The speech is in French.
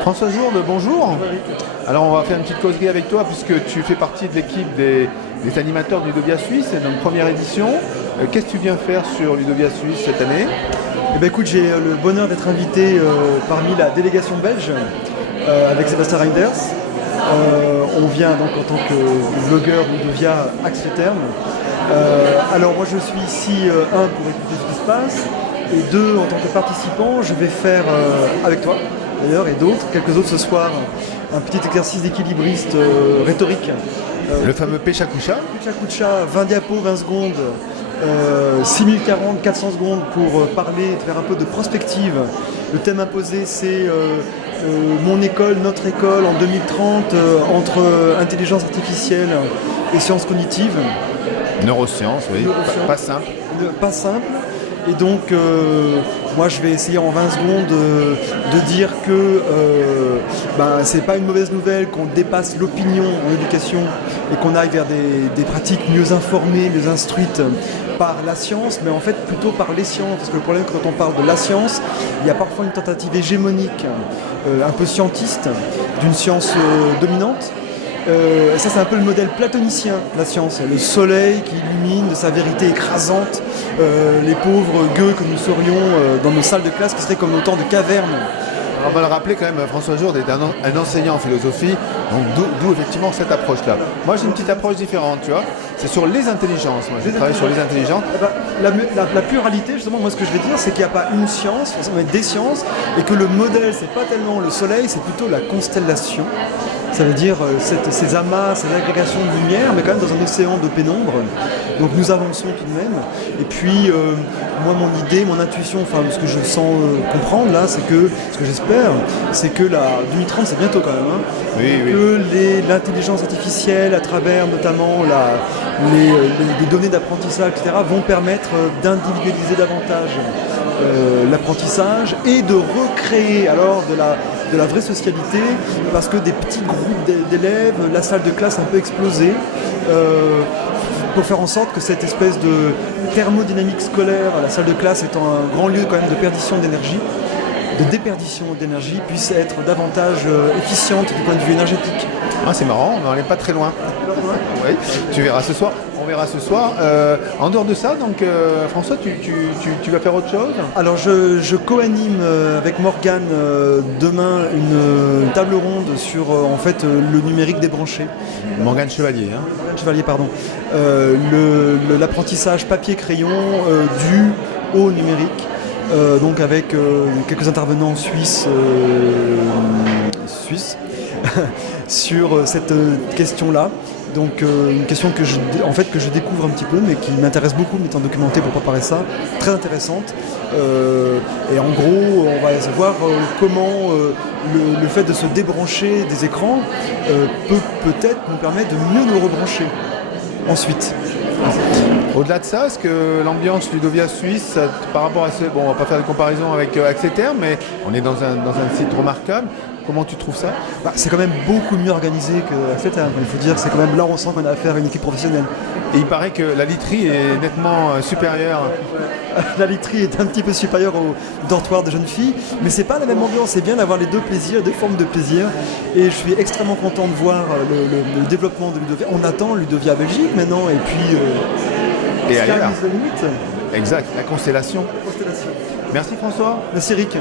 François Jourde, bonjour. Alors on va faire une petite causerie avec toi puisque tu fais partie de l'équipe des animateurs de Ludovia Suisse, c'est notre première édition. Qu'est-ce que tu viens faire sur Ludovia Suisse cette année? Eh ben, écoute, j'ai le bonheur d'être invité parmi la délégation belge avec Sébastien Reinders. On vient donc en tant que blogueur Ludovia Axe le terme. Alors moi je suis ici, un, pour écouter ce qui se passe, et deux, en tant que participant, je vais faire avec toi d'ailleurs et d'autres, quelques autres ce soir, un petit exercice d'équilibriste rhétorique. Le fameux Pecha-Kucha. Pecha-Kucha, 20 diapos, 20 secondes, 6040, 400 secondes pour parler, faire un peu de prospective. Le thème imposé c'est mon école, notre école en 2030 entre intelligence artificielle et sciences cognitives. Neurosciences, oui, Neurosciences. Pas simple. Pas simple. Et donc, moi, je vais essayer en 20 secondes de dire que c'est pas une mauvaise nouvelle qu'on dépasse l'opinion en éducation et qu'on aille vers des pratiques mieux informées, mieux instruites par la science, mais en fait plutôt par les sciences. Parce que le problème, quand on parle de la science, il y a parfois une tentative hégémonique, un peu scientiste, d'une science dominante. Ça c'est un peu le modèle platonicien de la science, le soleil qui illumine de sa vérité écrasante les pauvres gueux que nous serions dans nos salles de classe qui seraient comme autant de cavernes. On va le rappeler quand même, François Jourde est un enseignant en philosophie, donc d'où effectivement cette approche-là. Moi j'ai une petite approche différente, tu vois, c'est sur les intelligences, moi je travaille sur les intelligences. La pluralité, justement, moi ce que je vais dire, c'est qu'il n'y a pas une science, forcément des sciences, et que le modèle, c'est pas tellement le soleil, c'est plutôt la constellation. Ça veut dire ces amas, ces agrégations de lumière, mais quand même dans un océan de pénombre. Donc nous avançons tout de même. Et puis, moi, mon idée, mon intuition, enfin, ce que je sens comprendre là, c'est que, ce que j'espère, c'est que la 2030, c'est bientôt quand même, hein, oui. que l'intelligence artificielle, à travers notamment les données d'apprentissage, etc., vont permettre d'individualiser davantage l'apprentissage et de recréer alors de la vraie socialité, parce que des petits groupes d'élèves, la salle de classe un peu explosée, pour faire en sorte que cette espèce de thermodynamique scolaire, la salle de classe étant un grand lieu quand même de perdition d'énergie, de déperdition d'énergie, puisse être davantage efficiente du point de vue énergétique. Ah, c'est marrant, on n'en est pas très loin. Oui, tu verras ce soir. On verra ce soir. En dehors de ça, donc François, tu vas faire autre chose? Alors je co-anime avec Morgane demain une table ronde sur en fait le numérique débranché. Morgane Chevalier. Hein. Morgane Chevalier, pardon. L'apprentissage papier-crayon dû au numérique. Donc avec quelques intervenants suisses sur cette question-là. Donc une question que je découvre un petit peu, mais qui m'intéresse beaucoup, m'étant documenté pour préparer ça, très intéressante. Et en gros, on va voir comment le fait de se débrancher des écrans peut peut-être nous permettre de mieux nous rebrancher ensuite. Au-delà de ça, est-ce que l'ambiance Ludovia Suisse, par rapport à ce... Bon, on va pas faire de comparaison avec Axe le terme, mais on est dans un site remarquable. Comment tu trouves ça? C'est quand même beaucoup mieux organisé que Axe le terme. Il faut dire que c'est quand même là où on sent qu'on a affaire à une équipe professionnelle. Et il paraît que la literie est nettement supérieure. La literie est un petit peu supérieure au dortoir de jeunes filles, mais c'est pas la même ambiance. C'est bien d'avoir les deux plaisirs, deux formes de plaisir. Et je suis extrêmement content de voir le développement de Ludovia. On attend Ludovia Belgique maintenant, et puis et ailleurs. Limite. Exact, la constellation. La constellation. Merci François. Merci Eric.